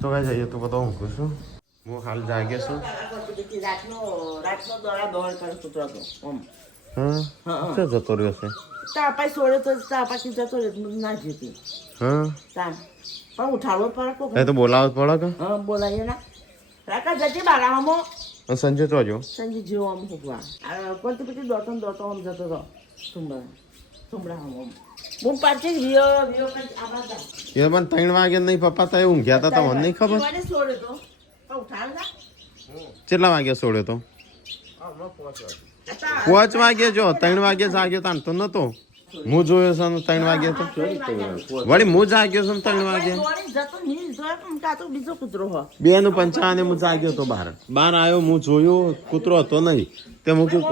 તો કઈ જઈએ તો બધા ઊંઘું છું હું હાલ જાગે છું રાતનો દોડા દોડ કરે કૂતરો તો શું જતો રહ્યો છે તાપા સોડે તો તાપાથી જતો રહે ના જીતી તાન પણ ઉઠાડવો પડે કોક એ તો બોલાવો પડે કે હા બોલાવીએ ના રાકા જતી બારામાં સંજય તો જો સંજય જેવો આમ ભગવાન કોણ તો પછી દોડતો આમ જતો હતો સુમડા આમ હું પાછી વિયો કઈ આવા એ પણ 3 વાગે નહીં પપ્પા તો ઊંઘ્યા હતા તમને નહીં ખબર સોડે તો ઉઠાડ ના કેટલા વાગે સોડ્યો તો 5 વાગે જો 3 વાગે જાગ્યો તાન તો નતો હું જોયો છે 3 વાગે તો વળી હું જાગ્યો છું 3 વાગે બીજો કૂતરો હો 2:55 હું જાગ્યો તો બહાર આવ્યો હું જોયો કૂતરો હતો નહીં તે મૂક્યું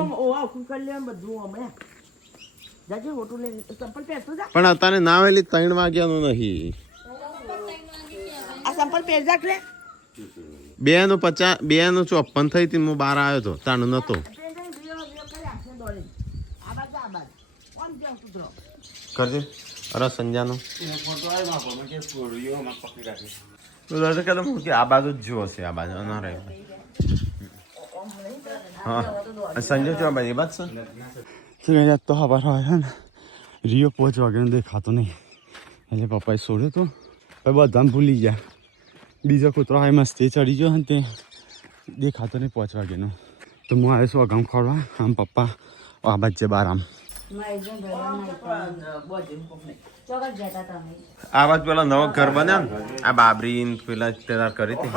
પણ અત્યારે ના વેલી 3 વાગ્યાનું નહીં આ સંપલ પહેરજા કે 2:54 થઈ હતી હું બહાર આવ્યો તો તાણ નતો કરજે અરે સંજાનો આ બાજુ જ જો હશે આ બાજુ ના રહે હા સંજય જો ભાઈ એ બાત છે તો ખબર હોય છે ને રિયો 5 વાગ્યાનો દેખાતો નહીં એટલે પપ્પાએ છોડ્યો તો બધાને ભૂલી ગયા બીજો કૂતરો હોય મસ્તી ચડી ગયો ને તે દેખાતો નહીં 5 વાગ્યાનો તો હું આવ્યો છું અગામ ખોરવા આમ પપ્પા આ બાજુ બાર આમ આ વાત પેલા નવો ઘર બન્યા ને આ બાબરી પેલા તૈયાર કરી હતી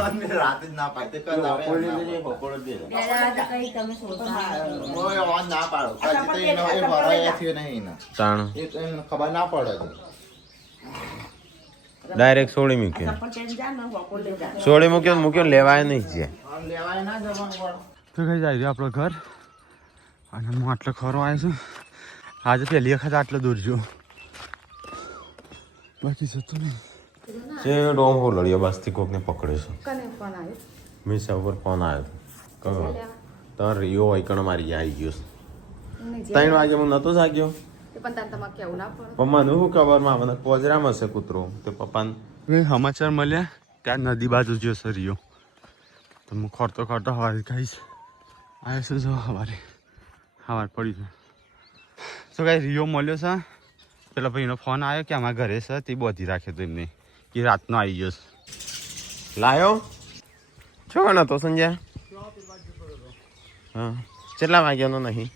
ડાયરેક્ટ સોળી મૂક્યો લેવાય નહીં છે તો કઈ જાય આપણો ઘર અને હું આટલો ખરો આવ્યો છું આજે પહેલી વખત આટલો દૂર જો બાકી જતો નહીં જે ડોમ હો લડ્યો બસથી કોકને પકડ્યો છે મીસા ઉપર ફોન આવ્યો હતો તાર રિયો આઈકણ મારી આવી ગયો છે 3 વાગે હું નતો જાગ્યો પણ મને શું ખબર મને પોજરામાં હશે કૂતરો તે પપ્પાને સમાચાર મળ્યા ત્યાં નદી બાજુ જો છે રિયો તો હું ખોરતો હવારે કહીશ આવ્યો છું જો સવાર પડી છે તો કઈ રિયો મળ્યો છે પેલા ભાઈનો ફોન આવ્યો કે અમારા ઘરે છે તે બોધી રાખે તો એમને કે રાતનો આવી ગયો છે લાયો છો નતો સંજય હા કેટલા વાગ્યાનો નહીં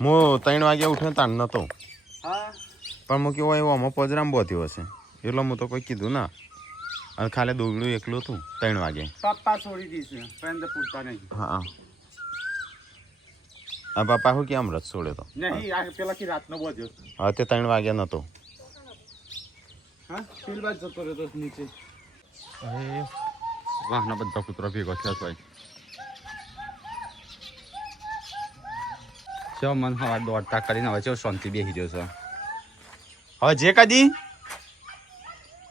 હું 3 વાગ્યા ઉઠ્યો તાણ નતો પણ હું કેવો એવો આમાં પજરામ બોધ્યો હશે એટલે હું તો કોઈ કીધું ના અને ખાલી દોગડું એકલું હતું 3 વાગે પપ્પા છોડી દીધું પણ પૂરતા નહીં હા આ પપ્પા શું કે આમ રથ છોડ્યો તો નહીં પેલા કે રાતનો બોધ્યો હા તે 3 વાગ્યા નતો હા પેલ બાદ જતો રહ્યો નીચે વાહના બધા કૂતરો ભેગો થયો ભાઈ ચો મન હવા દોડતા કરીને હવે ચો શાંતિ બેસી ગયો છે હવે જે કદી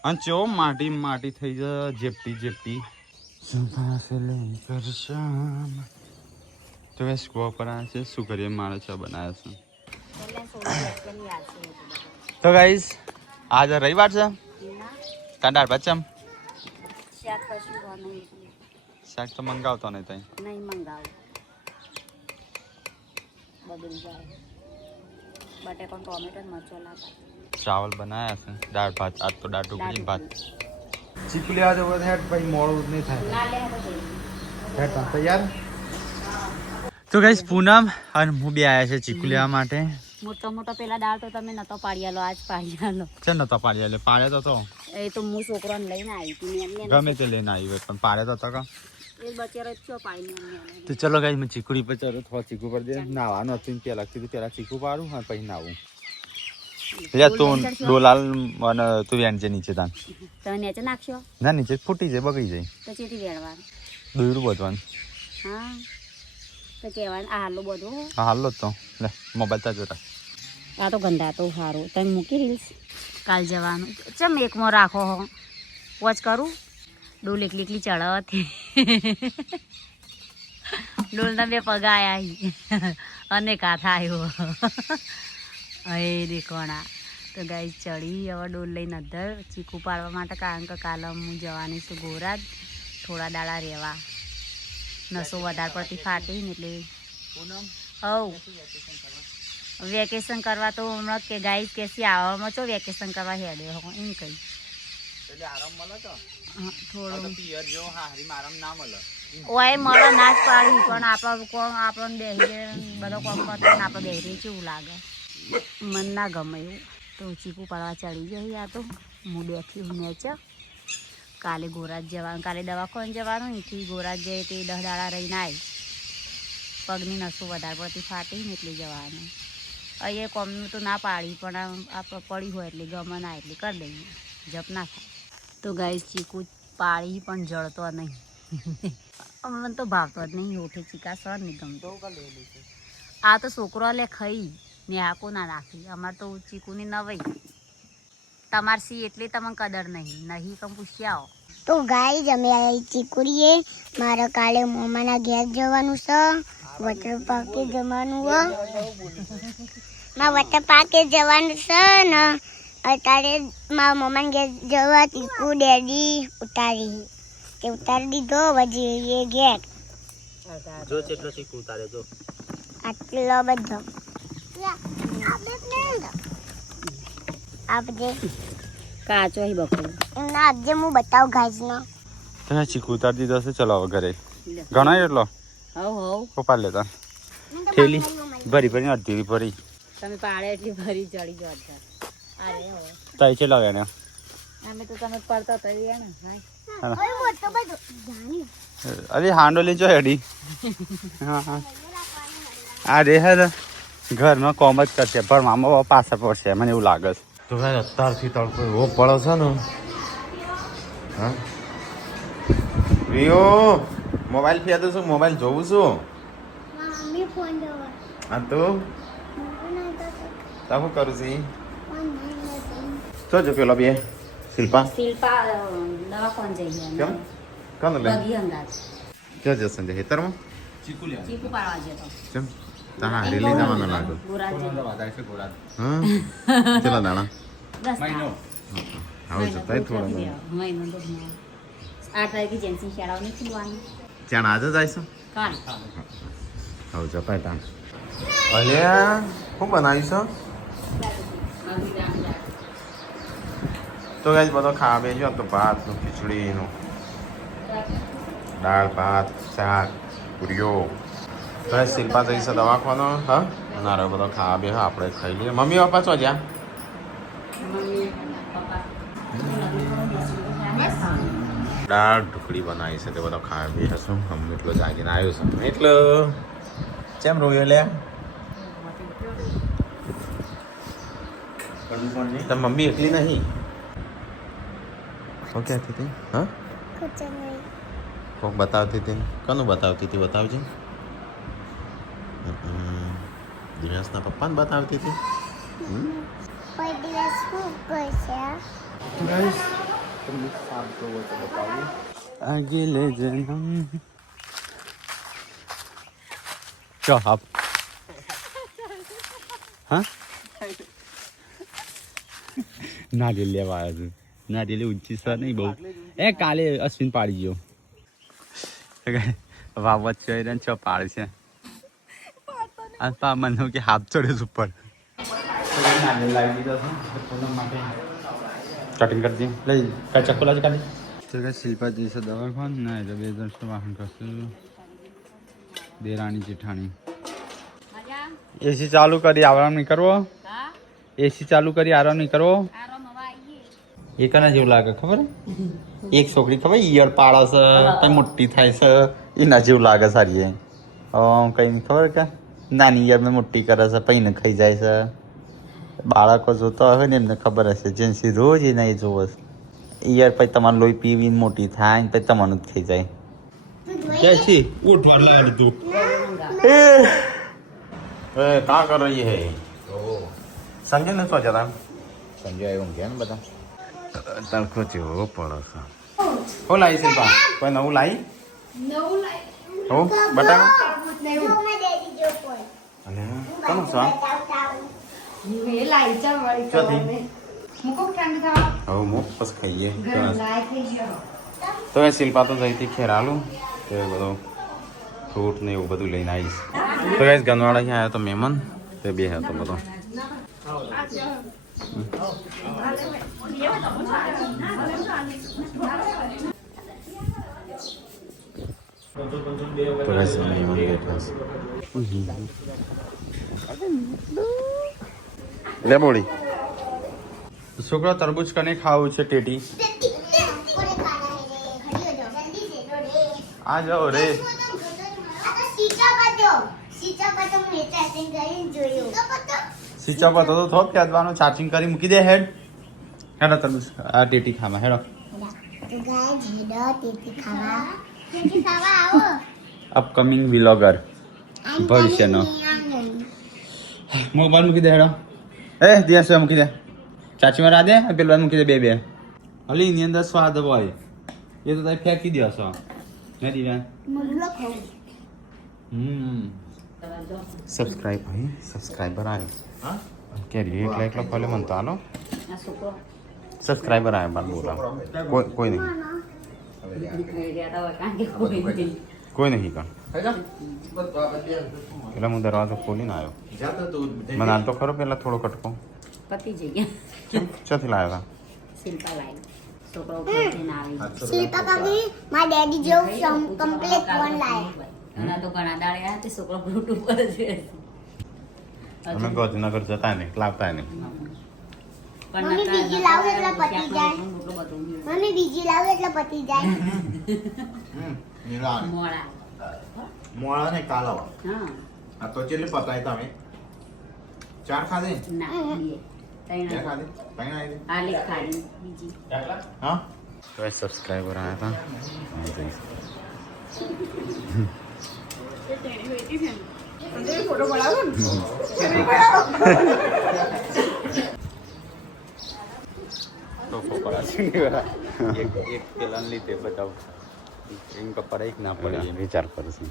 અને ચો માટી થઈ જાય જેપટી તો કે સ્કો પર આવે છે શું કરીએ મારે ચા બનાવ્યા છે તો ગાઈસ આજે રવિવાર છે કાંડાર બચમ શાક તો મંગાવતો નહીં તઈ નહીં મંગાવ બદલી જાય બટેકો ટોમેટો મરચો લાગે ચાવલ બનાવ્યા છે દાળ ભાત આજ તો દાળ ઢોકળી ભાત ચીકુ લેવા જવું હેડ ભાઈ મોડું નહીં થાય હેડ તૈયાર તો ગાઈસ પૂનમ અને હું બે આવ્યા છે ચીકુ લેવા માટે મોટો પેલા દાળ તો તમે નતો પાડ્યાલો આજ પાડ્યાલો છે નતો પાડ્યા પાડ્યા તો એ તો હું છોકરાને લઈને આવી હતી એમને ગમે તે લઈને આવી હોય પણ પાડ્યા તો એ બચારો છો પાડીને તો ચલો ગાઈસ મેં ચીકુડી પર ચલો થોડા ચીકુ પર દે નાવાનું હતું પેલા કીધું પેલા ચીકુ પાડું અને પછી નાવું તું ડોલાલ અને તું વેણ છે નીચે તાન તમે નીચે નાખશો ના નીચે ફૂટી જાય બગડી જાય તો ચેથી વેણવાનું દોયરું બધવાનું હા તો કહેવાનું આ હાલો બધું હા હાલો તો લે મોબાઈલ તા જોતા આ તો ગંદા તો સારું તમે મૂકી રીલ્સ કાલ જવાનું ચમ એકમાં રાખો હો વોચ કરું ડોલ એકલી ચડાવતી ડોલના 2 પગ આયા અને કાથા આવ્યો એ દેખોણા તો તો ગાય ચડી હવે ડોલ લઈને અધર ચીકુ પાડવા માટે, કારણ કે કાલે હું જવાની છું ગોરાજ થોડા દાડા રહેવા. નસો વધારે પડતી ફાટી ને એટલે વેકેશન કરવા તો હમણાં કે ગાય કેસી આવવામાં છો વેકેશન કરવા હેડે હો એમ કહી થોડું ઓય મળે ના જ પાડી પણ આપણને બેસી બધો કોમ કરતા ને આપણે બેસી કેવું લાગે, મન ના ગમે એવું. તો ચીકુ પાડવા ચડી જઈએ. આ તો હું બેઠી હું મેચ કાલે ગોરાજ જવાનું, કાલે દવાખાને જવાનું, અહીંથી ગોરાજ જઈએ તે 10 દાડા રહીને આવી. પગની નસો વધારે પડતી ફાટી ને એટલે જવાનું. અહીંયા કોમનું તો ના પાડી પણ આપણે પડી હોય એટલે ગમે ના એટલે કરી દઈએ, જપ ના થાય. તો ગાય ચીકુ પાડી પણ જળતો નહીં, મને તો ભાવતો જ નહીં. ઓઠે ચીકા સર નહીં ગમતો. આ તો છોકરો લે ખાઈ ને આકો ના નાખી. અમારે તો ચીકુની નવાઈ. તમાર સી એટલે તમને કદર નહીં કમ પૂછ્યા આવો. તો ગાય જમે આવી ચીકુડીએ. મારે કાલે મોમાના ઘેર જવાનું છે, વોટર પાર્કે જવાનું હોય. મારે વોટર પાર્કે જવાનું છે ને અત્યારે મારા મમ્માને ઘેર જવા ચીકુ ડેડી ઉતારી દીધો. વજી એ ઘેર જો કેટલો ચીકુ ઉતારે જો આટલો બધો આપજે કાચો હી બકરો એમના આપજે. હું બતાવું ગાઈઝનો. તમે ચીકુ ઉતારી દીધો છે. ચલો હવે ઘરે ઘણા એટલો હવ ઉપાડ લેતા થેલી ભરી ભરી અડધી ભરી તમે પાડે એટલી ભરી ચડી જો અરે હવે તાઈ છે લાગે ને અમે તો તમે પડતા તો ને મોટો બધો જાણી અરે હાંડો લેજો હેડી. હા આ રે હે ઘરમાં કોમ જ કરશે પણ મામા પાછા પડશે મને એવું લાગે છે. તો ભાઈ અત્યારથી તડકો એવો પડે છે ને. હા રિયો મોબાઈલ ફેંદો છું, મોબાઈલ જોઉં છું. મમ્મી ફોન જોવા હા તો શું કરું છું? જો પેલો બે શિલ્પા દવાખાને જઈએ. કેમ કોણ લે બગી અંદાજ ક્યાં જશે ને હેતરમાં? ચીકુ પાડવા જતો કેમ તા હારી લઈ જવાના લાગે. ગોરાજ હા ચલા દાણા 10 આવું જતા થોડા મહિનો 8 તારીખે જેન્સી શાળાઓની ખુલવાની. ત્યાં આજે જઈશું. કાલ આવું જતા તા અલ્યા શું બનાવીશું? તો ગાઈસ બધો ખાવા બેસ્યો તો ભાતનું, ખીચડીનું, દાળ ભાત, શાક, પૂરીઓ. તો શિલ્પા જઈશે દવાખાનો. હા નારો બધો ખાવા બેસો આપણે ખાઈ લઈએ. મમ્મી પપ્પા છો જ્યાં દાળ ઢુકડી બનાવી છે તે બધો ખાવા બેસું. મમ્મી એટલો જાગીને આવ્યો છું એટલે કેમ રોયો લે? તો મમ્મી એકલી નહીં શું કહેતી હતી? હા કોક બતાવતી હતી. કોનું બતાવતી હતી? બતાવજે. દિવસના પપ્પાને બતાવતી હતી. કોઈ દિવસ શું કરશે? આગલે જન્મ ચો આપ હા નારિયેલ લેવા આવ્યો છું. નારિયેલ ઊંચી સર નહીં બહુ. એ કાલે અશ્વિન પાડી ગયો વાવત છે ને છ પાડ છે. આ પા મને કે હાથ ચડે છે ઉપર. નારિયેલ લાવી દીધો છે પૂનમ માટે. કટિંગ કરી દી લઈ કા ચકોલા જ કાઢી. તો કે શિલ્પા જઈશે દવાખાને ના એટલે 2 વાહન કરશું. દેરાણી જેઠાણી એસી ચાલુ કરી આરામ નહીં કરવો. એસી ચાલુ કરી આરામ નહીં કરવો. એ કના જેવું લાગે ખબર? એક છોકરી ખબર ઈયળ પાડે છે કઈ મોટી થાય છે એના જેવું લાગે સારી. કઈ ખબર કે નાની ઈયળને મોટી કરે છે પૈને ખાઈ જાય છે. બાળકો જોતા હોય ને એમને ખબર હશે. જેન્સી રોજ એના એ જોવે છે. ઈયળ પછી તમારે લોહી પીવીને મોટી થાય ને પછી તમારું જ થઈ જાય. कैसी उठवा लगा तू ए कहाँ कर रही है? संजय ने सोचा था संजय आयो क्या ना बता तड़को जो पड़ा था हो लाई सिर्फ कोई नऊ लाई हो बता અને કોણ છો હવે મોપસ ખાઈએ તો એ શિલ્પા તો જઈથી ખેરાલું તો એ બધો ફ્રૂટ ને એવું બધું લઈને આવીશ તો ગાઈસ ગનવાડા ક્યાં આવ્યો તો મહેમાન તે બે હતો બધો તો ગાઈસ મહેમાન બેઠા છે લે બોડી છોકરો તરબૂચ કને ખાવું છે ટેટી આ જાઓ રે સીચા પર તો થોપ યાદવાનું ચાર્જિંગ કરી મૂકી દે હેડ હેડો તરબૂચ આ ટેટી ખાવા હેડો અપકમિંગ વ્લોગર ભવિષ્યનો મોબાઈલ મૂકી દે હેડો એ દિયા મૂકી દે ચાચીમાં રાધે પેલું મૂકી દે બે બે હલી એની અંદર સ્વાદ હોય એ તો તમે ફેંકી દો છો નથી બેન સબસ્ક્રાઇબ ભાઈ સબસ્ક્રાઇબર આવ્યો કેરી એકલા ફોલે મન તો હાલો સબસ્ક્રાઇબર આવ્યા બાર બોલા કોઈ નહીં કોઈ નહીં કાં પેલા હું દરવાજો ખોલીને આવ્યો મને હાલ તો ખરો પેલા થોડો કટકો પતી જગ્યા ક્યાંથી લાવ્યા શિલ્પા લાવી છોકરો ઉપરથી આવી શિલ્પા કાકી મારા ડેડી જેવું કમ્પ્લીટ ફોન લાવ્યા ઘણા તો ઘણા દાડે આ તે છોકરો બ્લૂટૂથ ઉપર જ રહે અમે ગાંધીનગર જતા નહીં લાવતા નહીં મમ્મી બીજી લાવું એટલે પતી જાય મમ્મી બીજી લાવું એટલે પતી જાય મોડા મોળા ને કાલા હા આ તો ચેટલી પતાય તમે 4 ખાધે ના બે ત્રણ ખાધે કઈ ના આવી આ લેખ ખાડી બીજી હા તો સબસ્ક્રાઇબર આવ્યા હતા તો પકડા છે એક પેલા લીધે બતાવ એમ કપડા એક ના પડે વિચાર કરું છું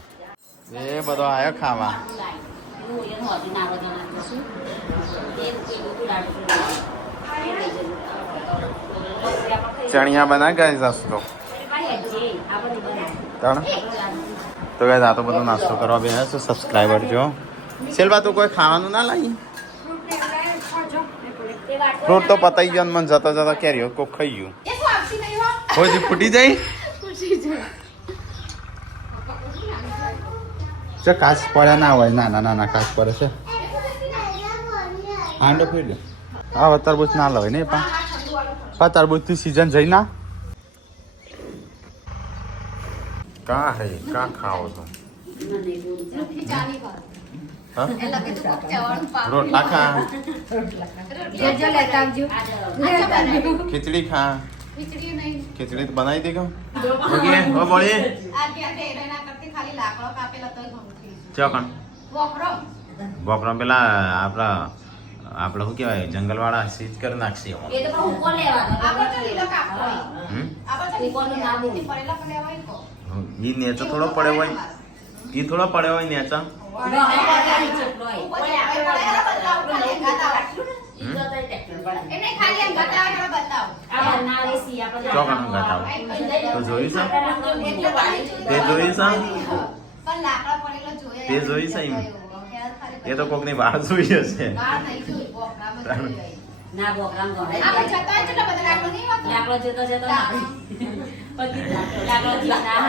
એ બધો આવ્યો ખાવા એનું હજી ના વધુ શું ચણિયા બના ગયા નાસ્તો ત્રણ તો ગાઈસ આ તો બધો નાસ્તો કરવા બે છે સબસ્ક્રાઇબર જો સેલવા તું કોઈ ખાવાનું ના લાવી ફ્રૂટ તો પતાઈ ગયો ને મને જતા જતા કેરીઓ કોક ખાઈ ગયું કોઈ ફૂટી જાય જો કાચ પડ્યા ના હોય નાના નાના કાચ પડે છે હાંડો ફેર દે હા તરબૂચ ના લવાય ને પા તરબૂચ થી સીઝન જઈ ના કા હે કા ખાઓ તો હા? રોટલા ખા ખીચડી ખા ખીચડી તો બનાવી દે કહું હો બોલી ચો કણ બોકરમ પેલા આપણા શું કહેવાય જંગલવાળા સીજ કરી નાખશે ઈ નેચો થોડો પડ્યો હોય ઈ થોડો પડ્યો હોય નેચા ચોકણ ઘટાવ તો જોયું છે તે જોયું છે તે જોયું છે એમ એ તો કોકની બહાર જોઈ હશે ના બોકરામ ગણે લાકડો જતો જતો ના લાકડો જીતા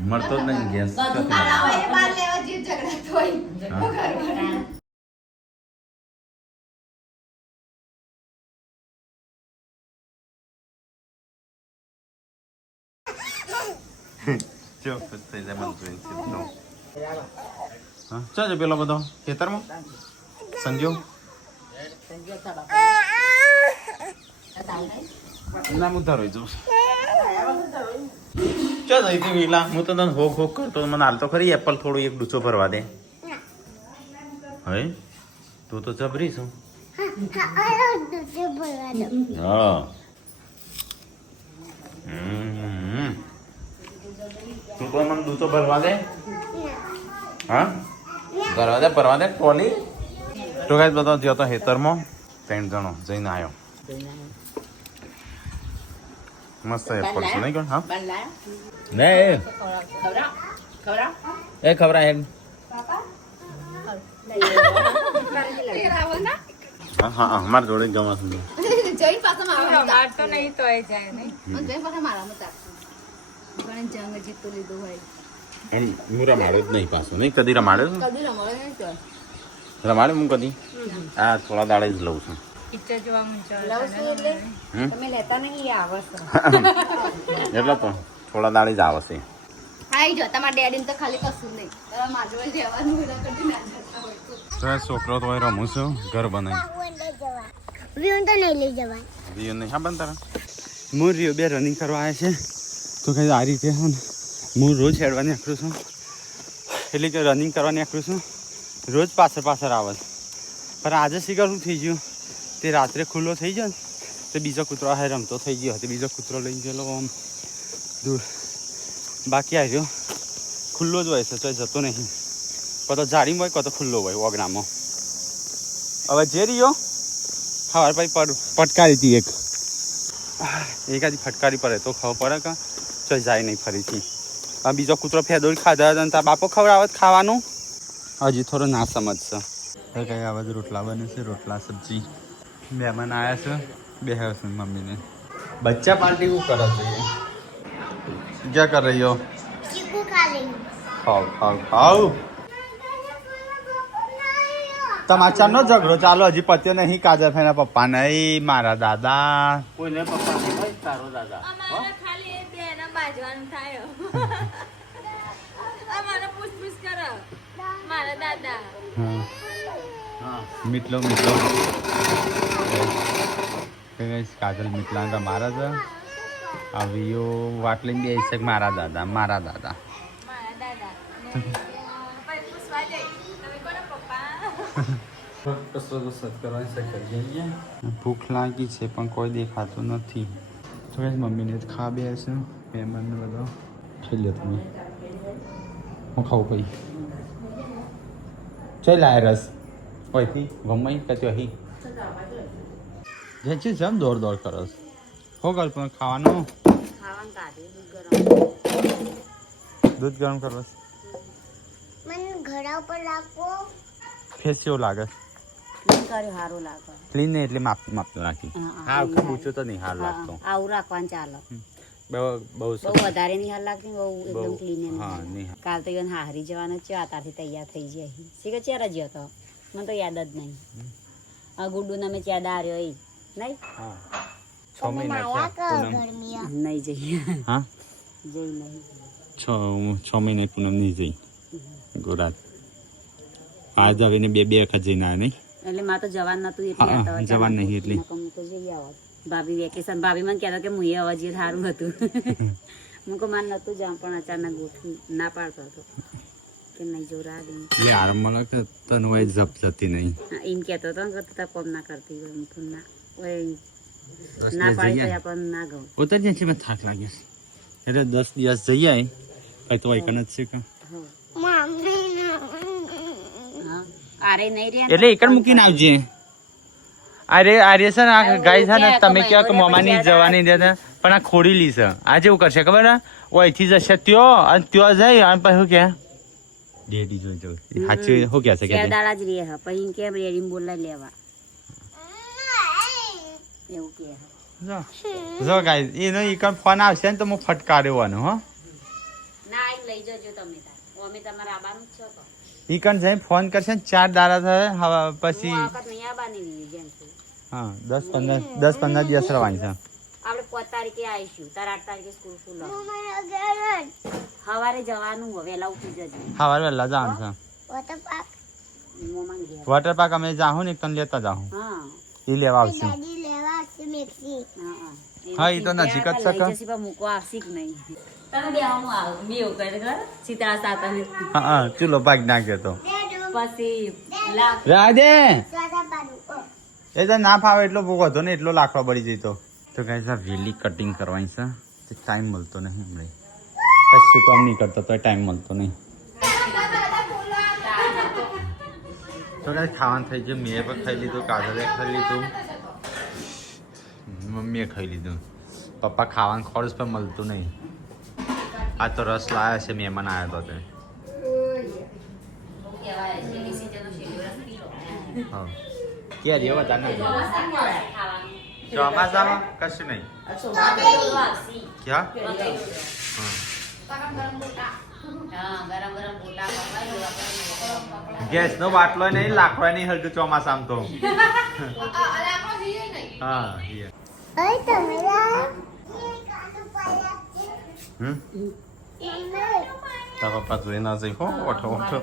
મળતો જ નહીં ગેસ ચોક્કસ થઈ જાય મને જોઈને હા ચાલ પેલો બધો ખેતરમાં સંજો ના હું ધરોઈ જઉં ચાલ જઈતી વિલા હું તો તને હોક હોક કરતો મને હાલ તો ખરી એપલ થોડું એક ડૂચો ભરવા દે હવે તું તો જબરી છું હા તું તો મને ડૂચો ભરવા દે હા ભરવા દે ટ્રોલી તો ગાઈસ બતાવો જ્યાં તો હેતરમાં 3 જણો જઈને આવ્યો મસ્ત એપલ છે નહીં કોણ હા બાન લાયા ને ખવડાવ એ ખબર હે હા હા મારા જોડે જમા છું એમ હું રમાડ્યો જ નહીં પાછો નહીં કદી રમાડ્યો છું રમાડ્યો હું કદી આ થોડા દાડે જ લઉં છું એટલે તો થોડા દાડે જ આવશે છોકરો તો રમું છું ઘર બનાવી વ્યૂ તો નહીં લઈ જવાય રિયો નહીં હા બનતા હું રિયો બે રનિંગ કરવા આવ્યા છે તો કઈ આ રીતે હું રોજ હેડવાની આકરું છું એટલે કે રનિંગ કરવાની આકરું છું રોજ પાછળ આવે છે પણ આજે શિકાર શું થઈ ગયું તે રાત્રે ખુલ્લો થઈ ગયો ને તો બીજો કૂતરો હાય રમતો થઈ ગયો હતો બીજો કૂતરો લઈ ગયેલો આમ દૂર બાકી આવ્યો ખુલ્લો જ હોય છે તો જતો નહીં કતો જાડીમાં હોય કતો ખુલ્લો હોય ઓગણામાં હવે જે રહ્યો હા ભાઈ પટકારી હતી એકાદી ફટકારી પડે તો ખબર પડે કે ચોઈ જાય નહીં ફરીથી આ બીજો કૂતરો ફેદોડી ખાધા હતા તાર બાપો ખવડાવે ખાવાનું હજી થોડો ના સમજશે તો કઈ આ બધું રોટલા બને છે રોટલા સબ્જી મહેમાન આવ્યા છે બે છે મમ્મીને બચ્ચા પાર્ટી શું કરે છે ક્યાં કર રહી હો ચીકુ ખા રહી ખાવ તમાચાર નો ઝઘડો ચાલો હજી પત્યો નહીં કાજર ફેના પપ્પા નહીં મારા દાદા કોઈને પપ્પા નહીં તારો દાદા મીટલો કાજલ મીટલા મારા છે આવીઓ વાટલીને બે છે મારા દાદા ભૂખ લાગી છે પણ કોઈ દેખાતું નથી તો મમ્મીને જ ખા બે છે મહેમાનને બધો ખાઈ લો તમે હું ખાવું કઈ ચાલ લાય રસ ઓયથી ગમાઈ કે અહીં જે છે જેમ દોડ કરસ હો ગલ પણ ખાવાનું દૂધ ગરમ કરસ મને ઘડા ઉપર રાખો ફેસ કેવો લાગે ક્લીન ને એટલે માપતું રાખી હા પૂછો તો નહીં હાર લાગતો આવું રાખવાનું ચાલો બહુ વધારે નહીં હાર લાગતી બહુ એકદમ ક્લીન કાલ તો એને હારી જવાનો છે આતાથી તૈયાર થઈ જાય શીખે ચાર જ હતો મને તો યાદ જ નહીં આ ગુડ્ડુ નામે યાદ આવ્યો એ નહીં 6 મહિના નહીં જઈએ હા જઈ નહીં 6 મહિને પૂનમ નહીં જઈ ગોરાત આજ આવીને બે વખત જઈને આવ્યા નહીં એટલે માં તો જવાન નતું એટલે જવાન નહીં એટલે તો જઈ આવત ભાભી વેકેશન ભાભી મને કહેતો કે મુએ અવાજ સારું હતું હું કહું મારે નતું જામ પણ અચાનક ગોઠવી ના પાડતો હતો કે નહીં જોરા દે એ આરામ મળે કે તને હોય જપ જતી નહીં એમ કહેતો હતો કે તું કોમ ના કરતી હોય તો ના હોય ના પાડી તો પણ ના ગઉં ઉતર જાય છે મને થાક લાગે છે એટલે 10 દિવસ જઈ આય કઈ તો વાયકન જ છે કે અરે નહીં રે એટલે એકડ મૂકીને આવજે અરે છે ને આ ગાય છે ને તમે કહો કે મમાની જવાની દેતા પણ આ ખોડી લી છે આ જેવું કરશે ખબર ને ઓયથી જશે ત્યો અને ત્યો જાય અને પછી શું કે ડેડી જોઈ જો સાચું શું કહે છે કે દાડા જ રે હા પછી કેમ રેડી બોલાઈ લેવા એવું કે જો ગાય એનો એકડ ફોન આવશે ને તો હું ફટકાર્યો હો ના લઈ જજો તમે અમે તમારા આબાનું જ છો તો ઈકન જઈને ફોન કરશે ને 4 દાડા થાય હવે પછી હા 10-15 દિવસ રહેવાની છે આપણે 5 તારીખે આવીશું તાર 8 તારીખે સ્કૂલ ખુલ્લો સવારે જવાનું વહેલા ઉઠી જજો સવારે વહેલા જવાનું છે વોટર પાર્ક અમે જાહું ને એકદમ લેતા જાહું હા એ લેવા આવશું હા એ તો નજીક જ છે કે મૂકવા આવશે કે નહીં તમે બે હું આવું બે એવું કરે ખબર સીતા સાતા હા ચૂલો પાક નાખ્યો તો પછી રાધે એ તો ના ફાવે એટલો ભૂખ હતો ને એટલો લાખવા પડી જતો તો ગાઈસ આ વેલી કટિંગ કરવાની છે ટાઈમ મળતો નહીં હમણાં કશું કામ નહીં કરતો તો ટાઈમ મળતો નહીં તો કાંઈ ખાવાનું થઈ ગયું મેં પણ ખાઈ લીધું કાજલે ખાઈ લીધું મમ્મીએ ખાઈ લીધું પપ્પા ખાવાનું ખોરસ પણ મળતું નહીં આ તો રસ લાવ્યા છે મહેમાન આવ્યા તો તે હા ક્યાં જેવા તાને ચોમાસામાં કશું નહીં ક્યાં ગેસ નો બાટલો નહીં લાકડો નહીં હલતું ચોમાસામાં તો હા ઓય તમારા તારા પપ્પા જોઈ ના જઈ હો ઓઠો ઓઠો